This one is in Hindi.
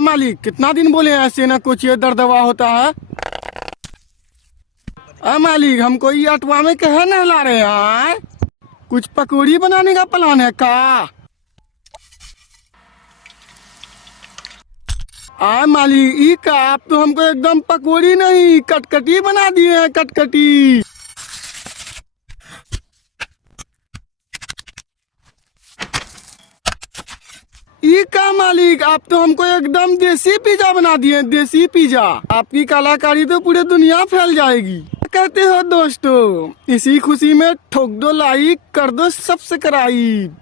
मालिक कितना दिन बोले ऐसे ना कुछ ये दर्द दवा होता है। मालिक हमको ये अटवा में कहे नहला रहे हैं। कुछ पकौड़ी बनाने का प्लान है का? मालिक ई का आप तो हमको एकदम पकौड़ी नहीं कटकटी बना दिए हैं, कटकटी। ई का मालिक आप तो हमको एकदम देसी पिज्जा बना दिए हैं, देसी पिज्जा। आपकी कलाकारी तो पूरी दुनिया फैल जाएगी। कहते हो दोस्तों, इसी खुशी में ठोक दो लाइक, कर दो सब्सक्राइब।